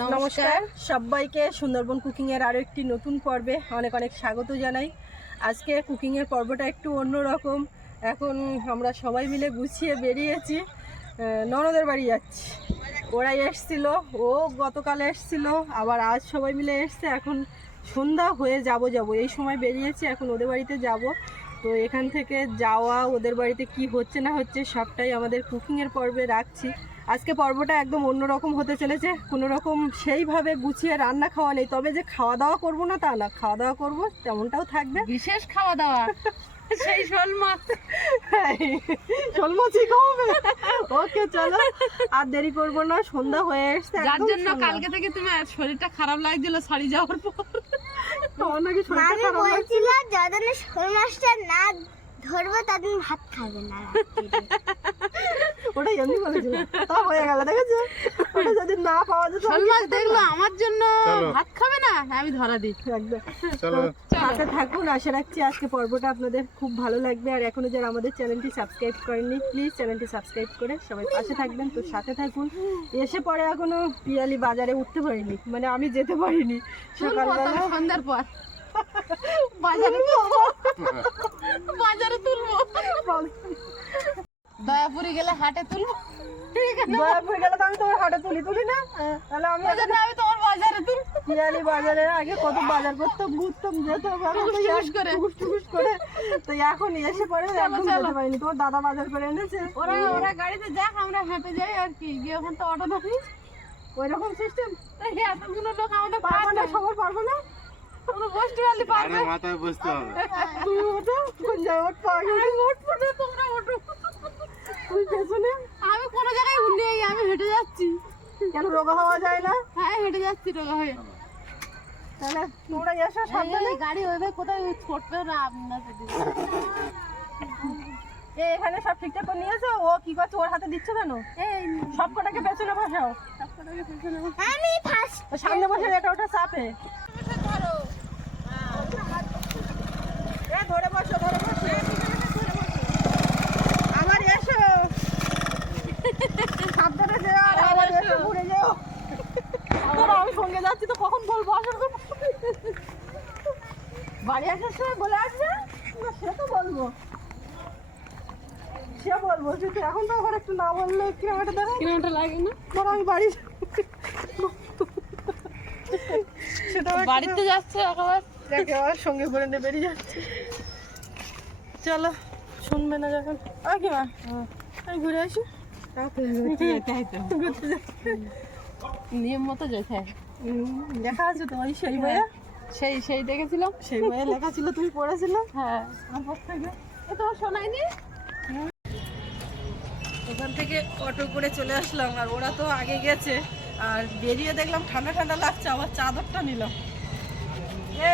নমস্কার। সবাইকে সুন্দরবন কুকিংয়ের আরও একটি নতুন পর্বে অনেক অনেক স্বাগত জানাই। আজকে কুকিংয়ের পর্বটা একটু অন্যরকম এখন আমরা সবাই মিলে গুছিয়ে বেরিয়েছি। ননদের বাড়ি যাচ্ছি। ওরাই এসছিল, ও গতকাল এসছিল, আবার আজ সবাই মিলে এসছে। এখন সন্ধ্যা হয়ে যাব যাব। এই সময় বেরিয়েছি, এখন ওদের বাড়িতে যাব। তো এখান থেকে যাওয়া, ওদের বাড়িতে কি হচ্ছে না হচ্ছে, সবটাই আমাদের কুকিংয়ের পর্বে রাখছি। আজকে পর্বটা একদম অন্যরকম হতে চলেছে। কোনো রকম সেইভাবে গুছিয়ে রান্না খাওয়া নেই। তবে যে খাওয়া দাওয়া করব না তা না খাওয়া দাওয়া করব তেমনটাও থাকবে। বিশেষ খাওয়া দাওয়া। সেই শোল মাছ শোল মাছই খাওয়াবে ওকে চলো। আর দেরি করব না সন্ধ্যা হয়ে এসছে। যার জন্য কালকে থেকে তুমি শরীরটা খারাপ লাগছিল শাড়ি যাওয়ার পর। তোমার নাকি শরীরটা খারাপ লাগছে? বলছিল যতদিন শোল মাছটা না ধরবো ততদিন ভাত খাবে না ওটা এমনি বলেছিল তা হয়ে গেল দেখেছ? ওটা যদি না পাওয়া যেত শোল মাছ দেখল আমার জন্য ভাত খাবে না? আমি ধরা দিই। একদম। চলো। সাথে থাকুন আশা রাখছি আজকে পর্বটা আপনাদের খুব ভালো লাগবে। আর এখনও যারা আমাদের চ্যানেলটি সাবস্ক্রাইব করেননি প্লিজ চ্যানেলটি সাবস্ক্রাইব করে সবাই পাশে থাকবেন। তো সাথে থাকুন। এসে পরে এখনও পিয়ালি বাজারে উঠতে পারিনি। মানে আমি যেতে পারিনি সকালবেলা। সন্ধ্যার পর। বাজারে তুলবো। বাজারে তুলবো। দয়াপুরি গেলে হাটে তুলবো। দয়াপুর গেলে তো আমি তোমার হাটে তুলি তুলি না? তাহলে আমি আমি তোমার বাজারে তুলবো পিয়ালি বাজারে আগে কত বাজার করতাম ঘুরতাম যেতাম টুকুস করে। টুকুস করে। তো এখন এসে পরে একদম। যেতে পারিনি। তোমার দাদা বাজার করে এনেছে। ওরা ওরা গাড়িতে যাক আমরা হেঁটে যাই আর কি। গিয়ে ওখান তো অটো ধরি। ওই রকম সিস্টেম এতগুলো লোক আমাদের পারব না সবার পারব না? মাথায় বসতে হবে। তুমি ওঠো কোন জায়গায় আমি উঠবো না তোমরা ওঠো। তুমি পেছনে আমি কোনো জায়গায় নেই আমি হেঁটে যাচ্ছি। কেন রোগা হওয়া যায় না? হ্যাঁ হেঁটে যাচ্ছি রোগা হয়ে। তাহলে তোমরা এসো এই গাড়ি ওইভাবে কোথায় ছোটবে না আপনার এ এখানে সব ঠিকঠাক করে নিয়েছো? ও কি করছে? ওর হাতে দিচ্ছ কেন? এই সব কটাকে পেছনে বসাও। আমি ফার্স্ট সামনে বসে এটা ওটা চাপে। এ ধরে বসো ধরে বসো আবার এসো সাবধানে যেও আর আবার এসো ঘুরে যেও তোরা আমি সঙ্গে যাচ্ছি তো কখন বলব আসার কথা বাড়ি আসার সময় বলে আসবে না সে তো বলব সে বলব এখন আবার একটু না বললে কিলোমিটার দেখা কিলোমিটার লাগে না? ধরো আমি বাড়ি সেটা বাড়িতে যাচ্ছে একেবারে। দেখে আমার সঙ্গে করে নিয়ে বেরিয়ে যাচ্ছে। চলো শুনবে না যখন। আগে মা? আমি ঘুরে আসি? ঘুরতে যাই। নিয়ম মতো যেতে হয়। লেখা আছে তো ওই সেই বইয়ে? সেই সেই দেখেছিলাম। সেই বইয়ে লেখা ছিল তুমি পড়েছিলে? হ্যাঁ। আমার থেকে এ তোমার শোনায়নি ওখান থেকে অটো করে চলে আসলাম আর ওরা তো আগে গেছে। আর বেরিয়ে দেখলাম ঠান্ডা ঠান্ডা লাগছে আবার চাদরটা নিলাম।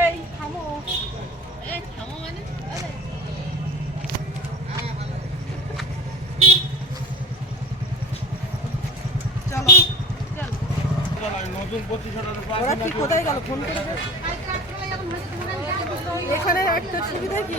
এই থামো। এই থামো মানে? ওরা কি কোথায় গেল? ফোন করে এখানে একটা সুবিধা কি?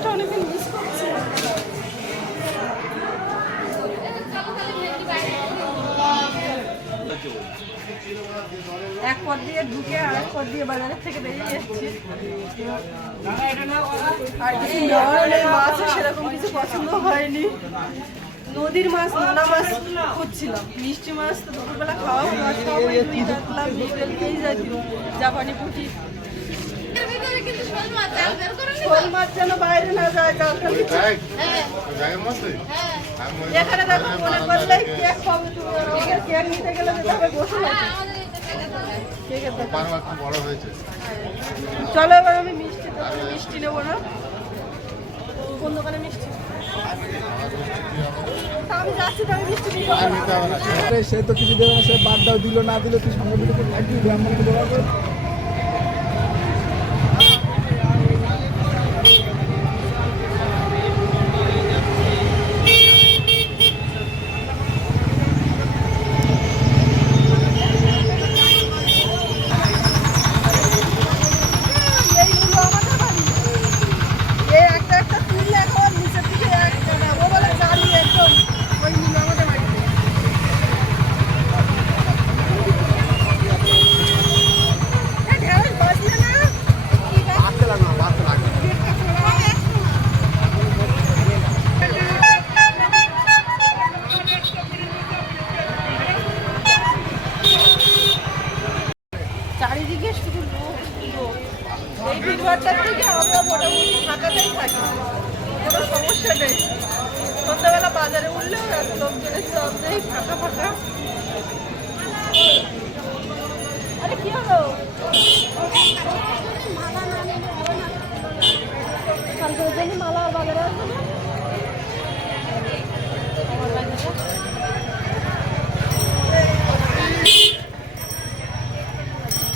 এই বাজারটা অনেকদিন মিস করছে। এক পথ দিয়ে ঢুকে আর এক পথ দিয়ে বাজারের থেকে বেরিয়ে এসেছি আর কিছু মাছও সেরকম কিছু পছন্দ হয়নি। নদীর মাছ, নোনা মাছ খুঁজছিলাম। মিষ্টি মাছ তো দুপুরবেলা খাওয়া মাছ খাওয়া জাপানি পুঁটি। কিন্তু শোল মাছ জাল জাল করে নি? শোল মাছ যেন বাইরে না যায় জাল হ্যাঁ। জায়গার মধ্যে? হ্যাঁ। এখানে দেখো মনে করলে কেক পাবে তুমি আমাকে কেক নিতে গেলে যেতে হবে বসে আছে আমাদের এটা থেকে তো কেকের দোকান বারবার বড় হয়েছে। চলো এবার আমি মিষ্টি মিষ্টি নেব না। কোন দোকানে মিষ্টি? সে তো কিছু দেবে না সে বাদ দাও দিল না দিল তুই সঙ্গে দিলে একই ব্রাহ্মণ করে দেওয়া হবে। এইগুলো আমাদের বাড়ি। এই একটা একটা তুললে এখন নিচের দিকে একটা নেব বলে গাড়ি একদম ওইগুলো আমাদের বাড়িতে। এ ঢেঁড়স বাজলে না? বাড়তে লাগবে না, বাড়তে লাগবে না। চারিদিকে শুধু লোক লোক এই ভিড়ভাড়টার থেকে আমরা মোটামুটি ফাঁকাতেই থাকি কোনো সমস্যা নেই সন্ধ্যাবেলা বাজারে উঠলেও এত লোকজনের চাপ নেই ফাঁকা ফাঁকা আরে কি হলো কালকে ওই জন্য মালা আর বাজারে আসবে না আমার বাড়িতে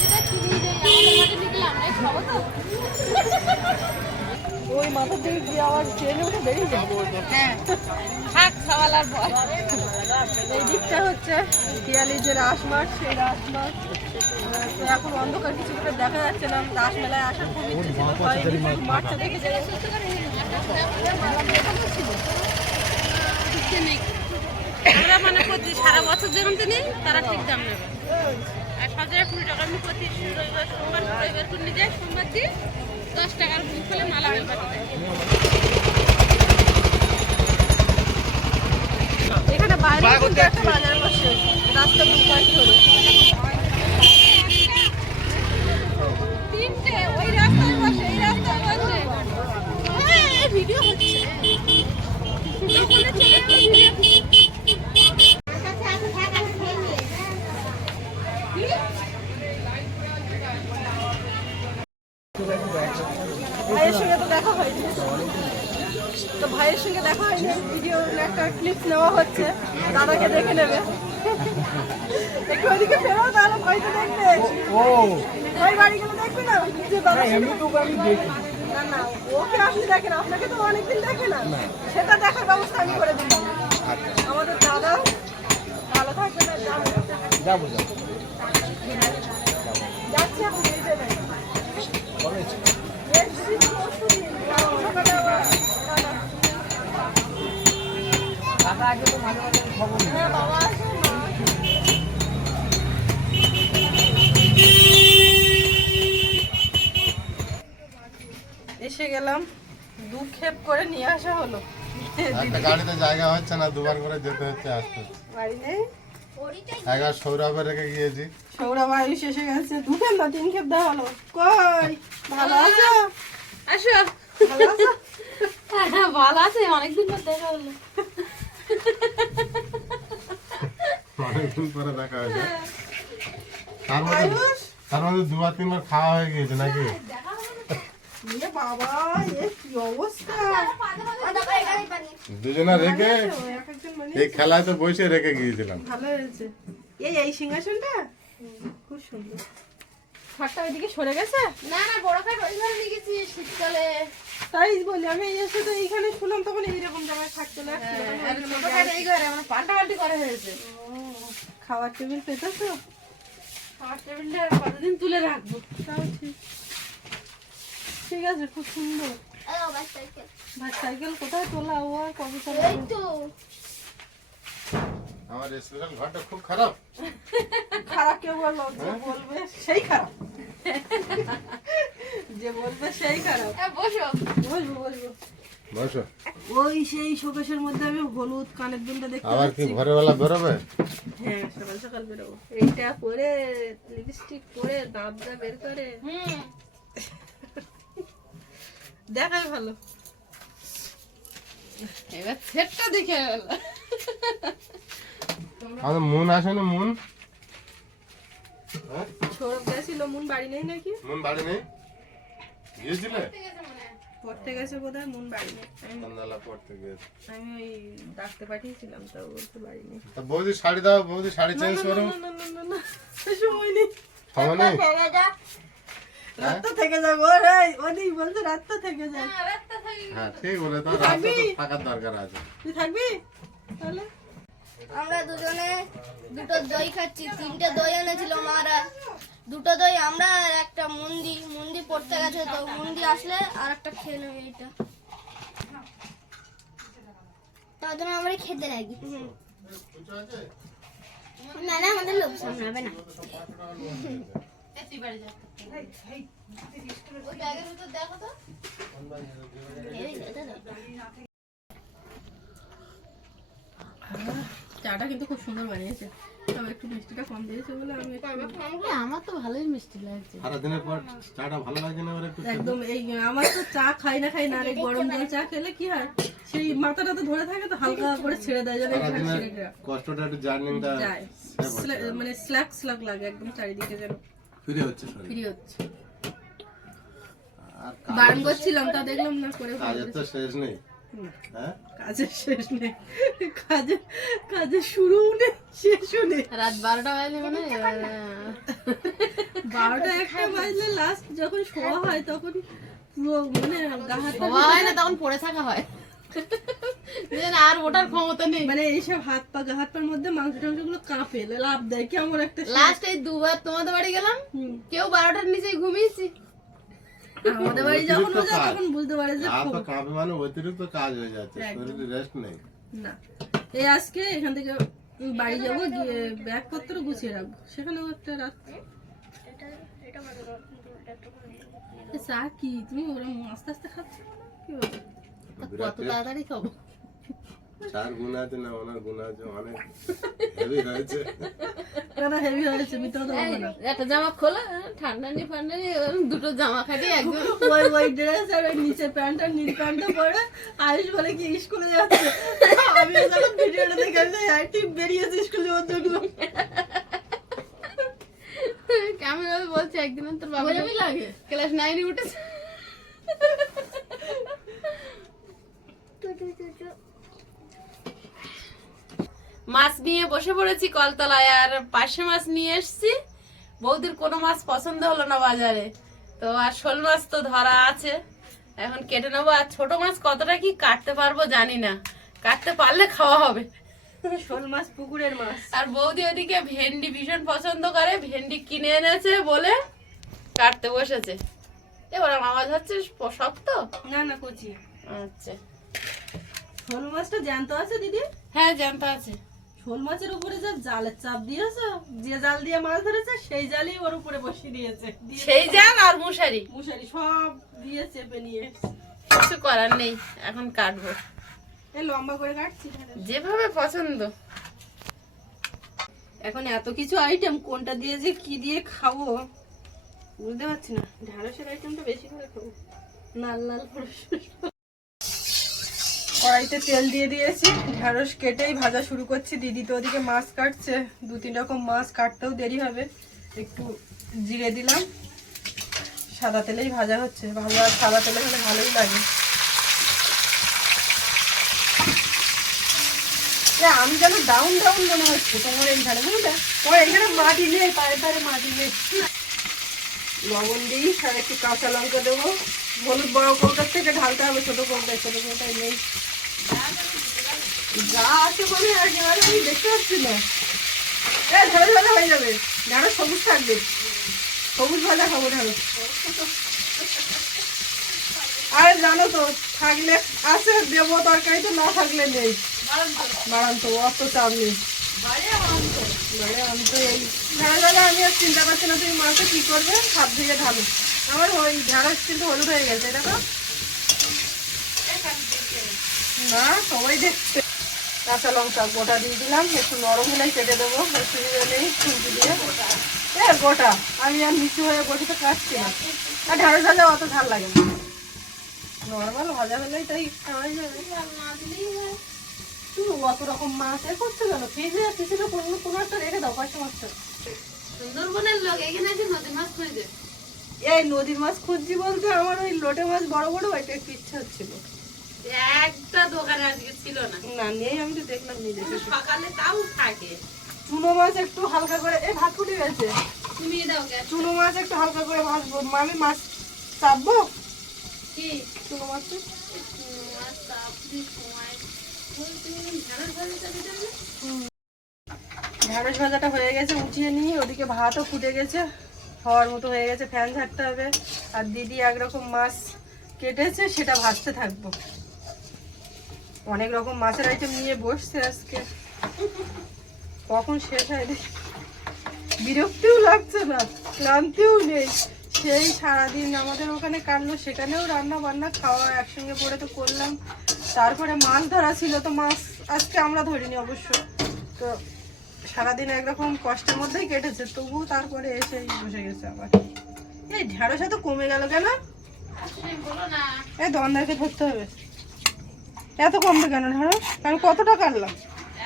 যেটা চুরি নেই আমাদের হাতে নিকলে আমরাই খাব তো ওই মাথার দিকে গিয়ে আবার ট্রেনে উঠে বেরিয়ে যাব হ্যাঁ থাক সওয়ালার পর এই দিকটা হচ্ছে পিয়ালি যে রাস মাঠ সেই রাস মাঠ তো এখন অন্ধকার কিছু করে দেখা যাচ্ছে না। রাস মেলায় আসার খুব ইচ্ছে ছিল মাঠটা দেখে যাই আমরা মানে প্রতি সারা বছর যেমন নেই তারা ঠিক দাম নেবে। আর সব জায়গায় কুড়ি টাকা আমি প্রতি রবিবার সোমবার রবিবার করে নিয়ে যাই সোমবার দিন দশ টাকার বুক ফেলে মালা বেল পাঠিয়ে দেয় এখানে বাইরে কিন্তু একটা বাজার বসে রাস্তা দু পাশ ধরে তিনটে ওই রাস্তায় বসে এই রাস্তায় বসে। ভিডিও হচ্ছে। ভাইয়ের সঙ্গে তো দেখা হয়নি তো ভাইয়ের সঙ্গে দেখা হয়নি ভিডিও একটা ক্লিপ নেওয়া হচ্ছে দাদাকে দেখে নেবে। একটু ওইদিকে ফেরো তাহলে ভয়তো দেখবে। ও ওই বাড়িগুলো দেখবে না? যে দাদা এমনি তো আমি দেখি। না না ওকে আপনি দেখেন আপনাকে তো অনেকদিন দেখে না। সেটা দেখার ব্যবস্থা আমি করে দিলাম। আমাদের দাদা ভালো থাকবে না যাবে যাব যাব। যাচ্ছে এখন এসে গেলাম দু ক্ষেপ করে নিয়ে আসা হলো। একটা গাড়িতে জায়গা হচ্ছে না দুবার করে যেতে হচ্ছে আসতে। বাড়ি নেই? একবার সৌরভে রেখে গিয়েছি। সৌরভ আয়ুষ এসে গেছে দু না তিন দেওয়া হলো। কই? ভালো আছো? আসো। ভালো আছো? ভালো আছে অনেকদিন পর দেখা হলো। অনেকদিন পরে দেখা হয়েছে তার মধ্যে তার মধ্যে দুবার তিনবার খাওয়া হয়ে গিয়েছে নাকি? অবস্থা? দুজনে রেখে মানে এই খেলায় তো বসে রেখে গিয়েছিলাম। ভালো হয়েছে। এই এই সিংহাসনটা? খুব সুন্দর। খাটটা ওইদিকে সরে গেছে? না না বড় খাট ওই ঘরে নিয়ে গেছি শীতকালে। তাই বলি আমি এসে তো এইখানে শুনলাম তখন এইরকম জায়গায় খাট চলে আসছিল। ওইখানে ছোট খাট এই ঘরে আমার পাল্টা পাল্টি করা হয়েছে। খাওয়ার টেবিল পেতেছো? খাবার টেবিলটা কতদিন তুলে রাখব? তাও ঠিক। ঠিক আছে খুব সুন্দর। ভাই সাইকেল কোথায় তোলা? ও আর কবে এই তো। আমার স্পেশাল ঘরটা খুব খারাপ। খারাপ কেউ বলল যে বলবে সেই খারাপ। যে বলবে সেই খারাপ। বসো। বলব বলব। বসো। ওই সেই শোকেশের মধ্যে আমি হলুদ কানের দুলটা দেখতে আবার কি বেরোবে? হ্যাঁ সকাল সকাল বেরোবো। এইটা পরে লিপস্টিক পরে দাঁতটা বের করে। হুম। দেখাই ভালো। এবার সেটটা দেখে গেল আমাদের মন আসে না মন? হ্যাঁ? সৌরভ গেছিল মন বাড়ি নেই নাকি? মন বাড়ি নেই? গিয়েছিলে? পড়তে গেছে বোধ হয়। মন বাড়ি নেই। আমি পড়তে গিয়েছে। আমি ওই ডাকতে পাঠিয়েছিলাম তা বাড়ি নেই। তা বৌদি শাড়ি দাও বৌদি শাড়ি চেঞ্জ করো। না না না সময় নেই। সময় নেই? রাতটা থেকে যাব রে বলছে রাতটা থেকে যাই হ্যাঁ ঠিক বলে তো থাকার দরকার আছে। তুই থাকবি? তাহলে? আমরা দুজনে দুটো দই খাচ্ছি তিনটে দই এনেছিল মারা। দুটো দই আমরা আর একটা মুন্দি মুন্দি পড়তে গেছে তো মুন্দি আসলে আর একটা খেয়ে নেবে এটা। তার জন্য আমরা খেতে লাগি। না না আমাদের লোক সামলাবে না। দেখো তো। চাটা কিন্তু খুব সুন্দর বানিয়েছে। তবে একটু মিষ্টিটা কম দিয়েছে বলে আমি আমার তো ভালোই মিষ্টি লাগছে। সারাদিনের পর চাটা ভালো লাগে না আবার একটু একদম এই আমার তো চা খাই না খাই না আর গরম জল চা খেলে কি হয়? সেই মাথাটা তো ধরে থাকে তো হালকা করে ছেড়ে দেয় যেন। কষ্টটা একটু জার্নিংটা যায়। মানে স্ল্যাক স্ল্যাক লাগে একদম চারিদিকে যেন। ফিরে হচ্ছে শরীর। ফ্রি হচ্ছে। বারণ করছিলাম তা দেখলাম না করে কাজের তো শেষ নেই। কাজের শেষ নেই। কাজের কাজের শুরু নেই শেষও নেই। রাত বারোটা বাজলে মানে বারোটা একটা বাজলে লাস্ট যখন শোয়া হয় তখন পুরো মানে গা হাত পা শোয়া হয় না তখন পড়ে থাকা হয়। আর ওটার ক্ষমতা নেই। মানে এইসব হাত পা গা হাত পার মধ্যে মাংস টাংসগুলো কাঁপে লাভ দেয় কেমন একটা লাস্ট এই দুবার তোমাদের বাড়ি গেলাম। কেউ বারোটার নিচে ঘুমিয়েছি। আমাদের বাড়ি যখন যায় তখন বুঝতে পারে যে তো কাঁপে মানে অতিরিক্ত কাজ হয়ে যাচ্ছে শরীরে রেস্ট নেই। না। এই আজকে এখান থেকে বাড়ি যাব গিয়ে ব্যাগপত্র গুছিয়ে রাখব। সেখানেও একটা রাত চা কি? তুমি ওরকম আস্তে আস্তে খাচ্ছ? কত তাড়াতাড়ি খাব? চার গুণ আছে না ওনার গুণ আছে? অনেক হেভি হয়েছে। কেন হেভি হয়েছে ভিতরে তো না। একটা জামা খোলা ঠান্ডা নি ফান্ডা নি দুটো জামা খাটি একদম ওই ওই ড্রেস আর ওই নিচে প্যান্ট আর নীল প্যান্টটা পরে আয়ুষ বলে কি স্কুলে যাচ্ছে? আমি যখন ভিডিওটা দেখে আমি ঠিক বেরিয়েছি স্কুলে ওর জন্য। কেমন বলছি একদিন তোর বাবা লাগে। ক্লাস নাইনে উঠেছে। মাছ নিয়ে বসে পড়েছি কলতলায় আর পার্শে মাছ নিয়ে এসেছি। বৌদির কোনো মাছ পছন্দ হলো না বাজারে। তো আর শোল মাছ তো ধরা আছে। এখন কেটে নেব। আর ছোট মাছ কতটা কি কাটতে পারব জানি না। কাটতে পারলে খাওয়া হবে। শোল মাছ পুকুরের মাছ। আর বৌদি ওদিকে ভেন্ডি ভীষণ পছন্দ করে। ভেন্ডি কিনে এনেছে বলে কাটতে বসেছে। এবার আওয়াজ হচ্ছে শক্ত? না না কচি আচ্ছা। শোল মাছটা জ্যান্ত আছে দিদি? হ্যাঁ জানতে আছে। শোল মাছের উপরে যে জালের চাপ দিয়েছ যে জাল দিয়ে মাছ ধরেছে সেই জালই ওর উপরে বসিয়ে দিয়েছে। সেই জাল আর মশারি। মশারি সব দিয়ে চেপে নিয়ে কিছু করার নেই এখন কাটবো। লম্বা করে কাটছি যেভাবে পছন্দ। এখন এত কিছু আইটেম কোনটা দিয়ে যে কি দিয়ে খাব বুঝতে পারছি না। ঢ্যাঁড়সের আইটেমটা বেশি করে খাব। লাল লাল কড়াইতে তেল দিয়ে দিয়েছি। ঢ্যাঁড়স কেটেই ভাজা শুরু করছি। দিদি তো ওদিকে মাছ কাটছে। দু, তিন রকম মাছ কাটতেও দেরি হবে। একটু জিরে দিলাম। সাদা তেলেই ভাজা হচ্ছে। ভাজা সাদা তেলে হলে ভালোই লাগে। আমি যেন ডাউন ডাউন মনে হচ্ছে তোমার এইখানে, বুঝলে? তোমার এইখানে মাটি নেই, পায়ে পায়ে মাটি নেই। লবণ দিই, আর একটু কাঁচা লঙ্কা দেবো। হলুদ বড় কৌটার থেকে ঢালতে হবে, ছোটো কৌটায় ছোটো কৌটায় নেই। আমি হয়ে আর জানো তো, থাকলে আছে, দেবো তরকারি তো না থাকলে নেই। বাড়ান তো, অত চাপ নেই। মানে আমি তো আর চিন্তা করছি না তুমি মাছে কি করবে? হাত দিয়ে ঢালো। আমার ওই ঢেঁড়স কিন্তু হলুদ হয়ে গেছে দেখো না সবাই দেখছে। কাঁচা লঙ্কা গোটা দিয়ে দিলাম একটু নরম হলেই কেটে দেবো। অসুবিধা নেই খুঁজি দিয়ে। এ গোটা। আমি আর নিচু হয়ে বসে কাটছি না। আর ঢেঁড়স ভাজা অত ঝাল লাগে না। নর্মাল ভাজা হলেই তাই খাওয়াই যাবে। তুমি অত রকম মাছ এ করছ কেন? ফ্রিজে কিছু তো কোনো কোনো একটা রেখে দাও পাঁচশো মাছটা সুন্দরবনের লোক এখানে আছে নদী মাছ খুঁজে এই নদীর মাছ খুঁজছি বলতে আমার ওই লোটে মাছ বড় বড় ওইটা একটু ইচ্ছা হচ্ছিল। একটা দোকানে আজকে ছিল না। না নেই আমি তো দেখলাম নিজে সকালে তাও থাকে। চুনো মাছ একটু হালকা করে এই ভাত ফুটে গেছে। তুমি দাও চুনো মাছ একটু হালকা করে ভাজবো আমি মাছ চাপবো? কি? চুনো মাছ সময় ঢ্যাঁড়স ভাজাটা হয়ে গেছে উঠিয়ে নিয়ে ওদিকে ভাতও ফুটে গেছে। হওয়ার মতো হয়ে গেছে ফ্যান ঝাড়তে হবে। আর দিদি একরকম মাছ কেটেছে সেটা ভাজতে থাকব। অনেক রকম মাছের আইটেম নিয়ে বসছে আজকে। কখন শেষ হয়? বিরক্তিও লাগছে না ক্লান্তিও নেই। সেই সারাদিন আমাদের ওখানে কাটলো সেখানেও রান্না বান্না খাওয়া একসঙ্গে পড়ে তো করলাম। তারপরে মাছ ধরা ছিল তো মাছ আজকে আমরা ধরিনি অবশ্য। তো সারাদিন একরকম কষ্টের মধ্যেই কেটেছে তবু তারপরে এসে বসে গেছে আবার। এই ঢেঁড়স তো কমে গেল কেন? বলো না। এই দন্দাকে ধরতে হবে। এত কমবে কেন ঢেঁড়স আমি কাটলাম?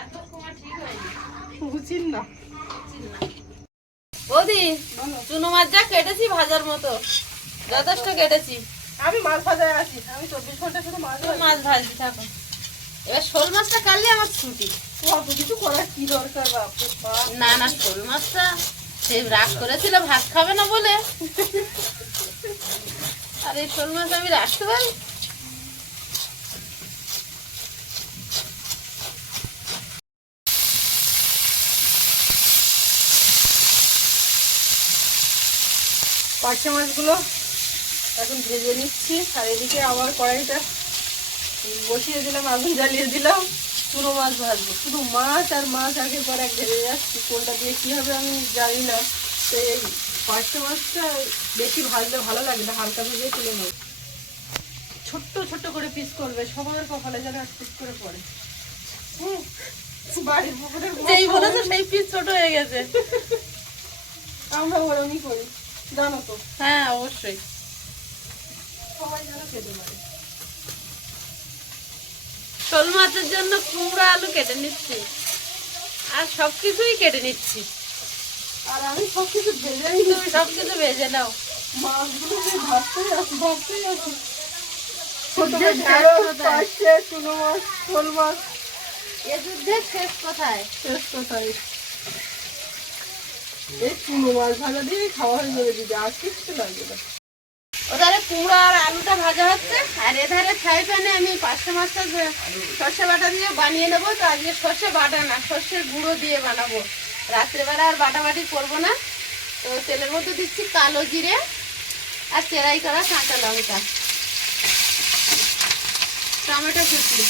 এত সময় বুঝিন না। বৌদি চুনো মাছ যা কেটেছি ভাজার মতো। যথেষ্ট কেটেছি। আমি মাছ ভাজায় আছি। আমি চব্বিশ ঘণ্টা শুধু মাছ ভাজি। মাছ ভাজবি থাকো। এবার শোল মাছটা কাটলে আমার ছুটি। অত কিছু করার কি দরকার। না না শোল মাছটা সেই রাগ করেছিল ভাত খাবে না বলে। আর এই শোল মাছ আমি রাখতে পারি? পার্শে মাছগুলো এখন ভেজে নিচ্ছি। আর এদিকে আবার কড়াইটা বসিয়ে দিলাম আগুন জ্বালিয়ে দিলাম। চুনো মাছ ভাজবো। শুধু মাছ আর মাছ আগে পর এক ভেজে যাচ্ছি। কোনটা দিয়ে কী হবে আমি জানি না। তো এই পার্শে মাছটা বেশি ভাজলে ভালো লাগে না হালকা ভেজে তুলে নেব। ছোট্ট ছোট্ট করে পিস করবে সবার কপালে যেন এক পিস করে পড়ে। হুম, বাড়ির যেই সবাই- সেই পিস ছোট হয়ে গেছে। আমরা ওরমই করি। জানো তো। হ্যাঁ অবশ্যই। সবাই যেন খেতে পারে। শোল মাছের জন্য কুমড়ো আলু কেটে নিচ্ছি। আর সব কিছুই কেটে নিচ্ছি। আর আমি সব কিছু ভেজেই তুমি সব কিছু ভেজে নাও। মাছগুলো ভাবতেই আছি ভাবতেই আছি। প্রথমে ঢেঁড়স, কোথায়? চুনো মাছ, শোল মাছ, এ শেষ কোথায়? শেষ কোথায়? মাছ দিয়ে আর আলুটা ভাজা হচ্ছে, আর এধারে আমি মাছটা সর্ষে বাটা দিয়ে বানিয়ে সর্ষে বাটা না গুঁড়ো দিয়ে বানাবো। রাত্রেবেলা আর করব না, তো তেলের মধ্যে দিচ্ছি কালো জিরে আর চেরাই করা কাঁচা লঙ্কা। টমেটো কুচি।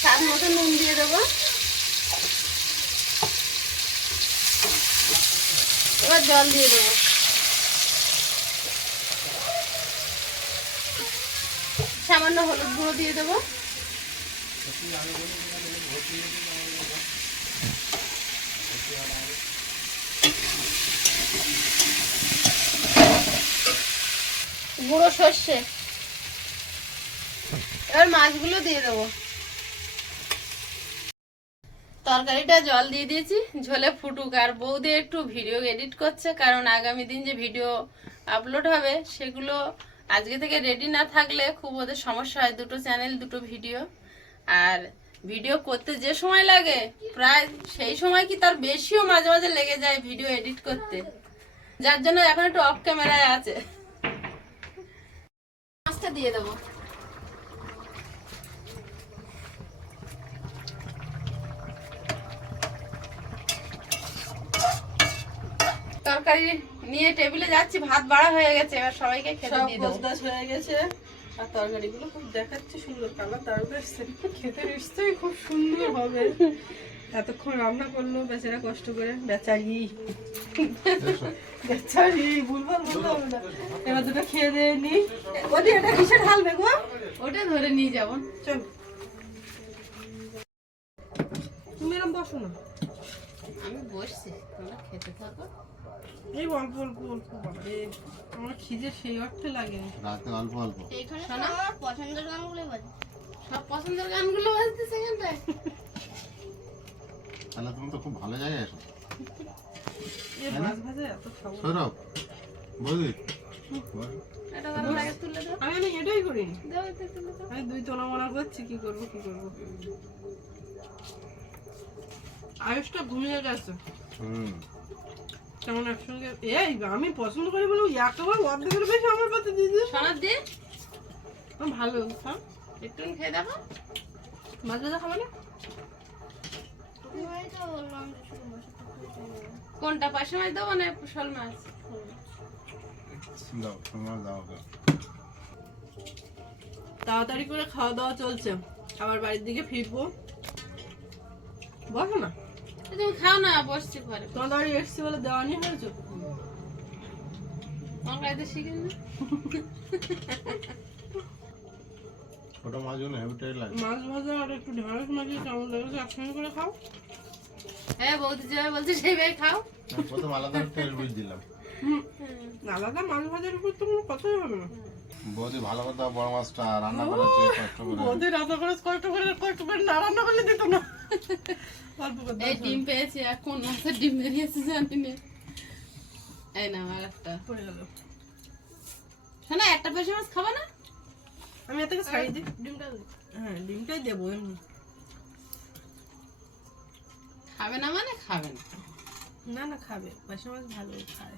স্বাদ মতো নুন দিয়ে দেবো। এবার জল দিয়ে দেবো। সামান্য হলুদ গুঁড়ো দিয়ে দেবো। গুঁড়ো সর্ষে। এবার মাছগুলো দিয়ে দেবো। তরকারিটা জল দিয়ে দিয়েছি, ঝোলে ফুটুক। আর বৌদি একটু ভিডিও এডিট করছে, কারণ আগামী দিন যে ভিডিও আপলোড হবে, সেগুলো আজকে থেকে রেডি না থাকলে খুব ওদের সমস্যা হয়, দুটো চ্যানেল দুটো ভিডিও আর ভিডিও করতে যে সময় লাগে, প্রায় সেই সময় কি তার বেশিও মাঝে মাঝে লেগে যায় ভিডিও এডিট করতে। যার জন্য এখন একটু অফ ক্যামেরায় আছে। মাছটা দিয়ে দেবো। তরকারি নিয়ে টেবিলে যাচ্ছি ভাত বাড়া হয়ে গেছে এবার সবাইকে খেতে দিয়ে দেবো। হয়ে গেছে। আর তরকারিগুলো খুব দেখাচ্ছে সুন্দর কালার তারপরে খেতে নিশ্চয়ই খুব সুন্দর হবে। এতক্ষণ রান্না করল বেচারা কষ্ট করে। বেচারি। বেচারি বলতে হবে না। এবার দুটো খেয়ে দিয়ে নি। ওদি এটা কিসে ঢালবে গো ওটা ধরে নিয়ে যাব। চল। তুমি এরকম বসো না। আমি বসছি তোমরা খেতে থাকো। এই অল্প অল্প অল্প আমার খিদে সেই অর্থে লাগে। রাতে অল্প অল্প। এইখানে আমার পছন্দের গানগুলোই বাজে। সব পছন্দের গানগুলো বাজতেছে এখানটায় তাহলে তুমি তো খুব ভালো জায়গায় এসো। সৌরভ দাও। আমি এটাই দাও আমি দুই তোলা মনে করছি কি করব কি করব। আয়ুষটা ঘুমিয়ে গেছে। হুম। কেমন একসঙ্গে? এই আমি পছন্দ করি বলে একেবারে অর্ধেকের বেশি আমার পাতে দিয়ে দিস সোনার দিয়ে ভালো একটু খেয়ে দেখো। মাছ ভাজা খাবে না। কোনটা পাশে মাছ দেবো না শোল মাছ। তাড়াতাড়ি করে খাওয়া দাওয়া চলছে। আবার বাড়ির দিকে ফিরবো। বসো না। তুমি খাও না বসছি পরে তোমার এসছি বলে দেওয়া নিয়ে হয়েছে? না? লাগে। মাছ ভাজা আর একটু ঢেঁড়স মাখিয়ে কেমন লেগেছে একসঙ্গে করে খাও। হ্যাঁ বৌদি যেভাবে বলছে সেইভাবে খাও। আমি প্রথম আলাদা টেস্ট বুঝ দিলাম। আলাদা মাছ ভাজার উপর তো কোনো কথাই হবে না। বৌদি ভালো কথা বড় মাছটা রান্না করেছে কষ্ট করে। রান্না করে কষ্ট করে কষ্ট করে না রান্না করলে দিত না। এই ডিম পেয়েছি মাছের ডিম বেরিয়েছে জানি না। এই না আর একটা। পড়ে গেল। শোনা একটা পেশে মাছ খাবে না? আমি ছাড়িয়ে দিই ডিমটা হ্যাঁ ডিমটাই দেবো এমনি। খাবে না মানে খাবে না। না না খাবে। পাশে মাছ ভালো খায়।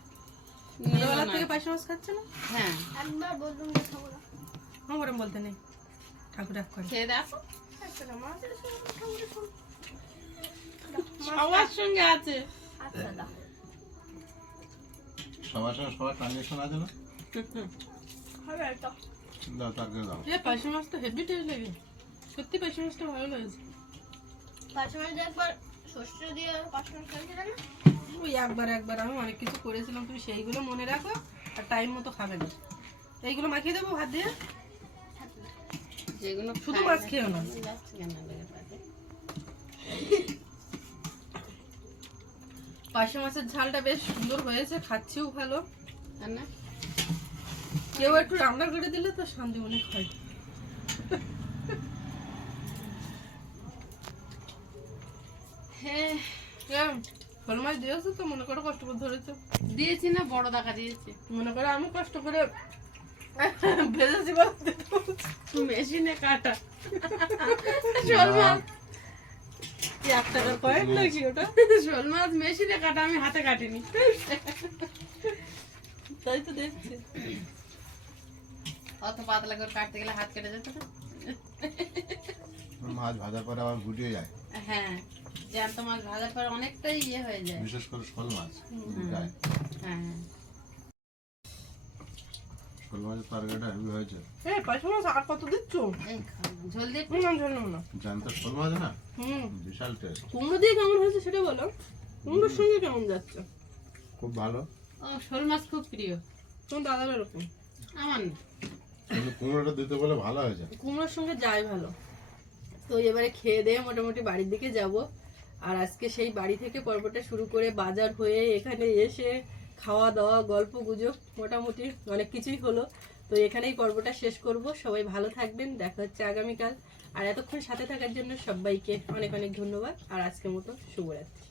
নিয়ে ছোটবেলা থেকে পাশে মাছ খাচ্ছে না? হ্যাঁ। একবার বললাম খাব না। আমার বলতে নেই। ঠাকুর ডাক করে। খেয়ে দেখো। একটা মাছের সঙ্গে খাব দেখুন। সবার সঙ্গে আছে। আচ্ছা সবার সঙ্গে সবার ট্রানজেকশন আছে না? দাও তাকে দাও। এ পাশে মাছ হেভি টেস্ট লাগে। সত্যি পাশে মাছটা ভালো লাগছে। একবার সর্ষে দিয়ে না? ওই একবার একবার। আমি অনেক কিছু করেছিলাম তুমি সেইগুলো মনে রাখো আর টাইম মতো খাবে না। এইগুলো মাখিয়ে দেবো ভাত দিয়ে? যেগুলো শুধু মাছ। খেয়েও না। পাশে মাছের ঝালটা বেশ সুন্দর হয়েছে খাচ্ছেও ভালো। কেউ একটু রান্না করে দিলে তো শান্তি মনে হয়। হ্যাঁ। শোল মাছ দিয়েছ তো মনে করো কষ্ট করে ধরেছো। দিয়েছি না বড় টাকা দিয়েছি। মনে করো আমি কষ্ট করে ভেজেছি বলতে মেশিনে কাটা। শোল মাছ। কি এক টাকার কয়েন নাকি ওটা? শোল মাছ মেশিনে কাটা আমি হাতে কাটিনি। তাই তো দেখছি। অত পাতলা করে কাটতে গেলে হাত কেটে যেত মাছ ভাজার পরে আবার গুটিয়ে যায়। হ্যাঁ জ্যান্ত মাছ ভাজার পর অনেকটাই ইয়ে হয়ে যায়। বিশেষ করে শোল মাছ হ্যাঁ। শোল হেভি হয়েছে। মাছ আর কত দিচ্ছ? ঝোল দিয়ে হুম ঝোল নেব না। জানতো শোল মাছ না? হুম। বিশাল টেস্ট কুমড়ো দিয়ে কেমন হয়েছে সেটা বলো। কুমড়োর সঙ্গে কেমন যাচ্ছে? খুব ভালো। ও শোল মাছ খুব প্রিয়। তোমার দাদার এরকম? আমার না। কুমড়োটা দিতে বলে ভালো হয়েছে। কুমড়োর সঙ্গে যায় ভালো। তো এবারে খেয়ে দিয়ে মোটামুটি বাড়ির দিকে যাব। আর আজকে সেই বাড়ি থেকে পর্বটা শুরু করে বাজার হয়ে এখানে এসে খাওয়া দাওয়া গল্প গুজব মোটামুটি অনেক কিছুই হলো। তো এখানেই পর্বটা শেষ করব। সবাই ভালো থাকবেন। দেখা হচ্ছে আগামীকাল। আর এতক্ষণ সাথে থাকার জন্য সবাইকে অনেক অনেক ধন্যবাদ। আর আজকের মতো শুভরাত্রি।